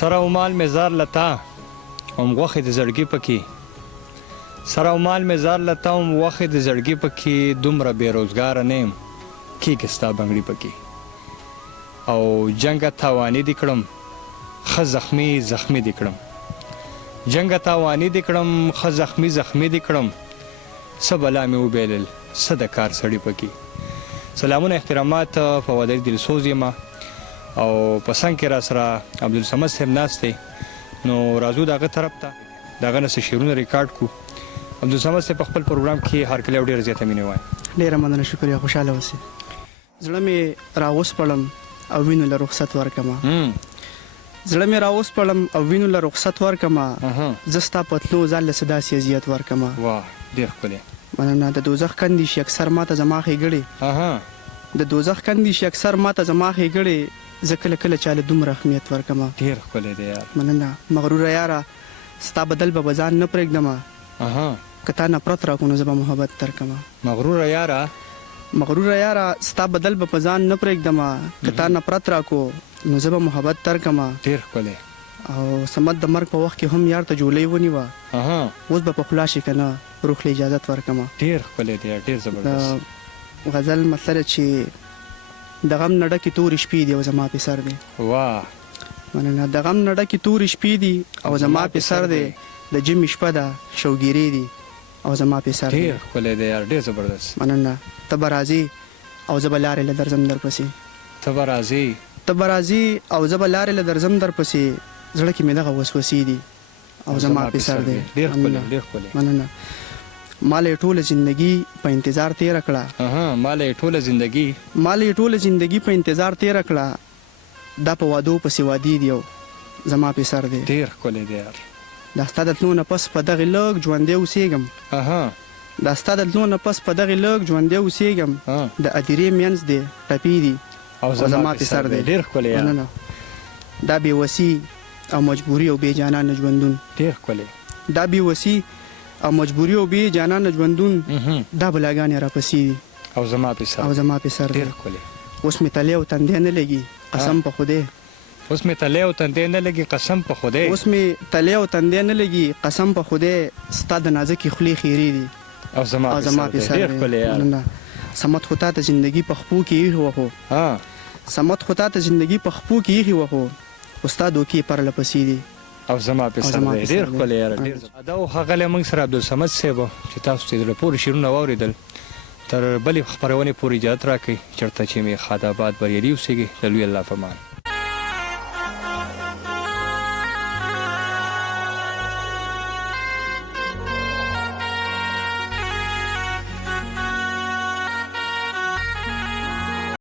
سره و مال مې زار لتا هم غوښې د زړګي پکې سره و مال مې زار لتا هم غوښې د زړګي پکې دومره بېروزګاره نه یم کېږي ستا بنګړي پکې او جنګه تاواني دې کړم ښه زخمي دې کړم جنګه تاواني دې کړم ښه زخمي دې کړم څه بلا مې وبیلل څه د کار سړي پکې سلامونه احترامات فوادري دلسوز یم او په څنګ کې را سره عبدالصمد صاحب ناست دی نو راځو د هغه طرف ته د هغه نه څه شعرونه ریکارډ کړو عبدالصمد صاحب په خپل پروګرام کې هر کله ډېره زیاته مینه وایي ډېره مننه شکریه خوشحاله اوسئ زړه مې راوسپړم او وینو له رخصت ورکړمه زړه مې راوسپړم او وینو له رخصت ورکړمه زه ستا په تلو ځان له څه داسې اذیت ورکړمه واه ډېر ښکلی مننه د دوزخ کندې شي اکثر ماته زما ښېګړې د دوزخ کندې شي اکثر ماته زما ښېګړې زه کله کله چاله دومره اهمیت ورکړمه ډېر ښکلی دی یار مننه مغروره یاره ستا بدل به ځان نه پرېږدمه که تا نفرت راکړو نو زه به محبت درکړمه مغروره یاره ستا بدل به په ځان نه پرېږدمه که تا نفرت راکړو نو زه به محبت درکړمه ډېر ښکلی او سمت د مرګ په وخت کې هم یار ته جولۍ ونیوه اوس به په خولا شي که نه روح له اجازت ورکړمه ډېر ښکلی دی ډېر زبردست غزل مطلب چې د غم نه ډکې تورې شپې دي او زما په سر دی واه مننه د غم نه ډکې تورې شپې دي او زما په سر دی د جمعې شپه ده شوګیرې دي او زما په سر دی ډېر ښکلی دی یار ډېر زبردست مننه ته به راځې او زه به لارې له درځم درپسې ته به راځې او زه به لارې له درځم درپسې زړه کې مې دغه وسوسې دي او زما په سر دی ډېر ښکلی مننه ما له ټوله زندگی په انتظار تیر کړه ما له ټوله زندگی په انتظار تیر کړه دا په وادو پسې وادي دی زما په سر دی ډېر ښکلی دی یار دا ستا د تلو نه پس په دغې لږ ژوندی اوسېږم دا ستا د تلو نه پس په دغې لږ ژوندی اوسېږم د ادیرې منځ دی ټپې دي او زما په سر دی ډېر ښکلی یار دا بېوسي او مجبوري او بې جانانه ژوندون ډېر ښکلی دا بېوسي او مجبوري او بې جانانه ژوندون دا بلاګانې راپسې دي او زما په سر دی ډېر ښکلی اوس مې تلې او تندی نه لګي قسم په خدای اوس مې تلې او تندی نه لګي قسم په خدای ستا د نازکې خولې خیرې دي او زما په سر ډېر ښکلی یار سمت خو تا ته زندګي په خپو کې ایښې وه خو ستا دوکې پرله پسې دي او زما په سر دی ډېر ښکلی یاره دا و ښاغلی موږ سره عبدالصمد صاحب چې تاسو ته زړه پورې شعرونه واورېدل تر بلې خپرونې پورې اجازت راکړئ چېرته چې مې خاد آباد بریالي اوسېږي د لوی الله په امان